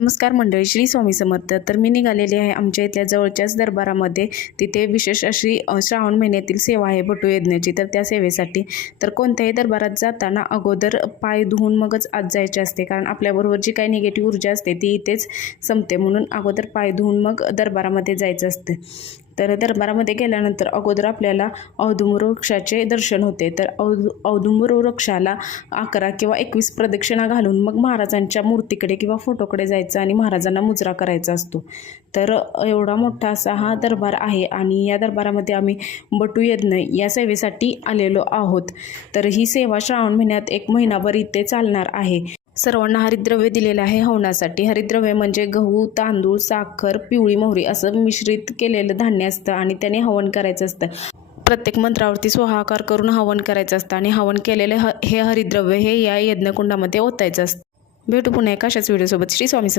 नमस्कार मंडळी, श्री स्वामी समर्थ. तर मी निघालेली आहे आमच्या इथल्या जवळच्याच दरबारामध्ये. तिथे विशेष अशी श्रावण महिन्यातील सेवा आहे बटू यज्ञाची. तर त्या सेवेसाठी तर कोणत्याही दरबारात जाताना अगोदर पाय धुवून मगच आत जायचे असते, कारण आपल्याबरोबर जी काही निगेटिव्ह ऊर्जा असते ती इथेच संपते. म्हणून अगोदर पाय धुवून मग दरबारामध्ये जायचं असते. तर दरबारामध्ये गेल्यानंतर अगोदर आपल्याला औदुंबर वृक्षाचे दर्शन होते. तर औदुंबर वृक्षाला 11 किंवा 21 प्रदक्षिणा घालून मग महाराजांच्या मूर्तीकडे किंवा फोटोकडे जायचं आणि महाराजांना मुजरा करायचा असतो. तर एवढा मोठा असा हा दरबार आहे आणि या दरबारामध्ये आम्ही बटू यज्ञ या सेवेसाठी आलेलो आहोत. तर ही सेवा श्रावण महिन्यात 1 महिनाभर इथे चालणार आहे. सर्वांना हरिद्रव्य दिलेलं आहे हवनासाठी. हरिद्रव्य म्हणजे गहू, तांदूळ, साखर, पिवळी मोहरी असं मिश्रित केलेलं धान्य असतं आणि त्याने हवन करायचं असतं. प्रत्येक मंत्रावरती स्वाहाकार करून हवन करायचं असतं आणि हवन केलेलं हे हरिद्रव्य हे या यज्ञकुंडामध्ये ओतायचं असतं. भेटू पुन्हा एका अशाच व्हिडिओसोबत. श्री स्वामी समर्थ.